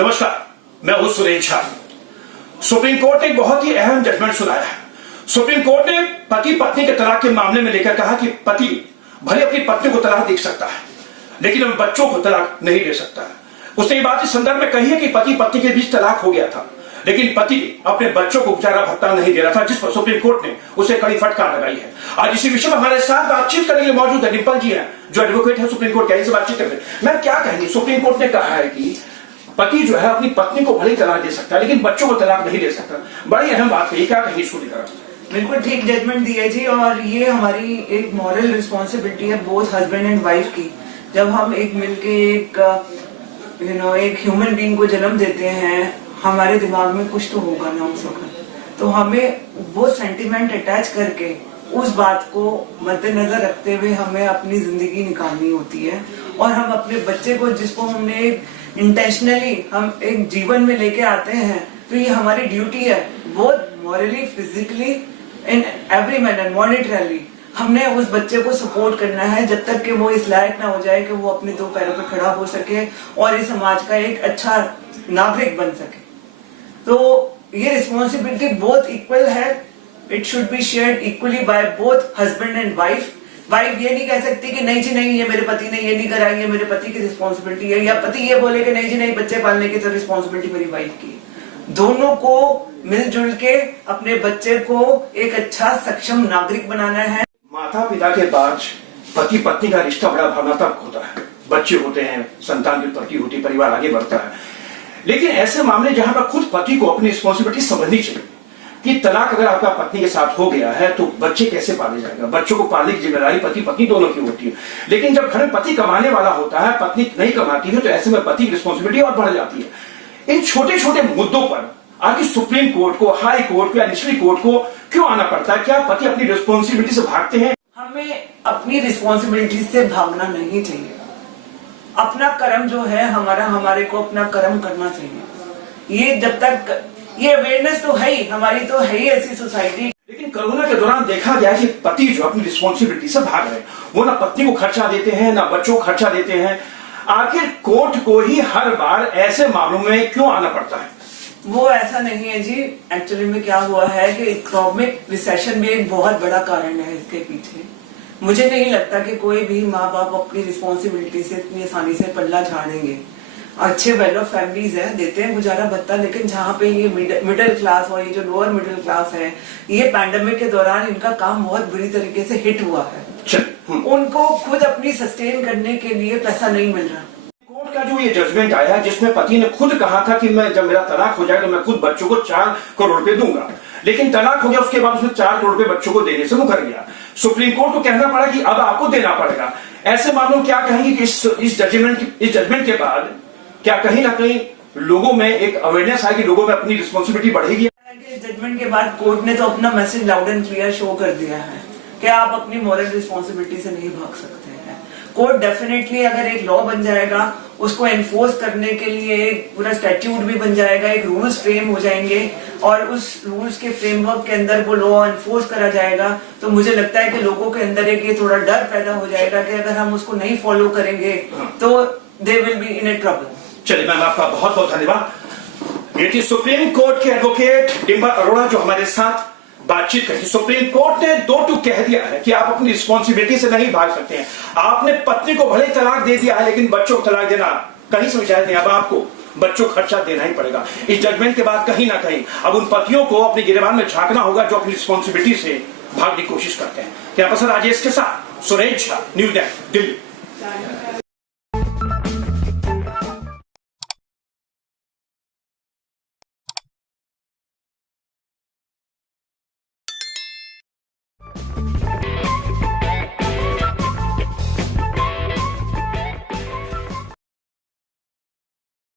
नमस्कार, मैं हूं सुरेश झा। सुप्रीम कोर्ट ने एक बहुत ही अहम जजमेंट सुनाया है। सुप्रीम कोर्ट ने पति पत्नी के तलाक के मामले में लेकर कहा कि पति भले अपनी पत्नी को तलाक दे सकता है, लेकिन वह बच्चों को तलाक नहीं दे सकता है। उसने ये बात इस संदर्भ में कही है कि पति पत्नी के बीच तलाक हो गया था, लेकिन पति अपने बच्चों को गुजारा भत्ता नहीं दे रहा था, जिस पर सुप्रीम कोर्ट ने उसे कड़ी फटकार लगाई है। आज इसी विषय में हमारे साथ बातचीत करने के लिए मौजूद है डिंपल जी हैं, जो एडवोकेट है सुप्रीम कोर्ट के। बातचीत करते हैं, मैं क्या कहेंगे, सुप्रीम कोर्ट ने कहा है कि पति जो है अपनी पत्नी को भले तलाक दे सकता है, लेकिन बच्चों को तलाक नहीं दे सकता। बड़ी अहम बात है, क्या कहेंगे इसको लेकर? बिल्कुल ठीक जजमेंट दिया जी, और ये हमारी एक मॉरल रिस्पॉन्सिबिलिटी है बोथ हस्बैंड एंड वाइफ की। जब हम एक मिलके एक ह्यूमन बीइंग को जन्म देते हैं, हमारे दिमाग में कुछ तो होगा ना उस वक्त, तो हमें वो सेंटिमेंट अटैच करके उस बात को मद्देनजर रखते हुए हमें अपनी जिंदगी निकालनी होती है। और हम अपने बच्चे को, जिसको हमने इंटेंशनली हम एक जीवन में लेके आते हैं, तो ये हमारी ड्यूटी है, both morally, physically, in every manner, मॉनिटरली हमने उस बच्चे को सपोर्ट करना है जब तक कि वो इस लायक ना हो जाए कि वो अपने दो पैरों पर खड़ा हो सके और इस समाज का एक अच्छा नागरिक बन सके। तो ये रिस्पॉन्सिबिलिटी बोथ इक्वल है, it should be shared equally by both husband and wife. Wife ये नहीं कह सकती कि नहीं जी नहीं, ये मेरे पति ने ये नहीं करा, ये मेरे पति की रिस्पॉन्सिबिलिटी है, या पति ये बोले कि नहीं जी नहीं, बच्चे पालने की तो रिस्पॉन्सिबिलिटी मेरी वाइफ की। दोनों को मिलजुल के अपने बच्चे को एक अच्छा सक्षम नागरिक बनाना है। माता पिता के बाद पति पत्नी का रिश्ता बड़ा भावनात्मक होता है, बच्चे होते हैं, संतान की उत्पत्ति होती है, परिवार आगे बढ़ता है। लेकिन ऐसे मामले जहां पर खुद पति को अपनी रिस्पॉन्सिबिलिटी समझनी चाहिए कि तलाक अगर आपका पत्नी के साथ हो गया है तो बच्चे कैसे पाले जाएगा, बच्चों को पालने की जिम्मेदारी पति पत्नी दोनों की होती है। लेकिन जब घर में पति कमाने वाला होता है, पत्नी नहीं कमाती है, तो ऐसे में पति की रिस्पॉन्सिबिलिटी और बढ़ जाती है। इन छोटे छोटे मुद्दों पर आखिर सुप्रीम कोर्ट को, हाई कोर्ट को या निचली कोर्ट को क्यों आना पड़ता है? क्या पति अपनी रिस्पॉन्सिबिलिटी से भागते हैं? हमें अपनी रिस्पॉन्सिबिलिटी से भागना नहीं चाहिए। अपना कर्म जो है हमारा, हमारे को अपना कर्म करना चाहिए। ये जब तक ये अवेयरनेस तो है ही, हमारी तो है ही ऐसी सोसाइटी। लेकिन कोरोना के दौरान देखा गया कि पति जो अपनी रिस्पॉन्सिबिलिटी से भाग रहे हैं, वो ना पत्नी को खर्चा देते हैं, ना बच्चों को खर्चा देते हैं। आखिर कोर्ट को ही हर बार ऐसे मामलों में क्यों आना पड़ता है? वो ऐसा नहीं है जी, एक्चुअली में क्या हुआ है कि इकोनॉमिक रिसेशन भी एक बहुत बड़ा कारण है इसके पीछे। मुझे नहीं लगता कि कोई भी माँ बाप अपनी रिस्पॉन्सिबिलिटी से इतनी आसानी से पल्ला झाड़ेंगे। अच्छे वेल ऑफ फैमिलीज हैं, देते हैं गुजारा भत्ता, लेकिन जहाँ पे ये मिडिल क्लास और ये जो लोअर मिडिल क्लास है, ये पैंडेमिक के दौरान इनका काम बहुत बुरी तरीके से हिट हुआ है। उनको खुद अपनी सस्टेन करने के लिए पैसा नहीं मिल रहा। कोर्ट का जो ये जजमेंट आया जिसमें पति ने खुद कहा था कि मैं जब मेरा तलाक हो जाएगा तो मैं खुद बच्चों को 4 करोड़ रुपए दूंगा, लेकिन तलाक हो गया, उसके बाद उसने 4 करोड़ रुपए बच्चों को देने से मुकर गया। सुप्रीम कोर्ट को कहना पड़ा कि अब आपको देना पड़ेगा। ऐसे मामलों क्या कहेंगे कि इस जजमेंट के बाद क्या कहीं ना कहीं लोगों में एक अवेयरनेस आएगी, लोगों में अपनी रिस्पॉन्सिबिलिटी बढ़ेगी? जजमेंट के बाद कोर्ट ने तो अपना message loud and clear show कर दिया है कि आप अपनी मॉरल रिस्पॉन्सिबिलिटी से नहीं भाग सकते हैं। कोर्ट डेफिनेटली अगर एक लॉ बन जाएगा, उसको एनफोर्स करने के लिए एक पूरा स्टैट्यूट भी बन जाएगा, एक रूल्स फ्रेम हो जाएंगे, और उस रूल्स के फ्रेमवर्क के अंदर वो लॉ एनफोर्स करा जाएगा, तो मुझे लगता है कि लोगों के अंदर एक ये थोड़ा डर पैदा हो जाएगा कि अगर हम उसको नहीं फॉलो करेंगे तो they will be in A trouble. चलिए मैम, आपका बहुत बहुत धन्यवाद। ये थी सुप्रीम कोर्ट के एडवोकेट डिंपल अरोड़ा जो हमारे साथ बातचीत करती। सुप्रीम कोर्ट ने 2 टूक कह दिया है कि आप अपनी रिस्पॉन्सिबिलिटी से नहीं भाग सकते हैं। आपने पत्नी को भले तलाक दे दिया है, लेकिन बच्चों को तलाक देना कहीं से विचार नहीं, अब आपको बच्चों को खर्चा देना ही पड़ेगा। इस जजमेंट के बाद कहीं ना कहीं अब उन पतियों को अपनी गिरबान में झांकना होगा जो अपनी रिस्पॉन्सिबिलिटी से भागने की कोशिश करते हैं। क्या पसंद राजेश के साथ सुरेश झा, न्यूज़ डेस्क, दिल्ली।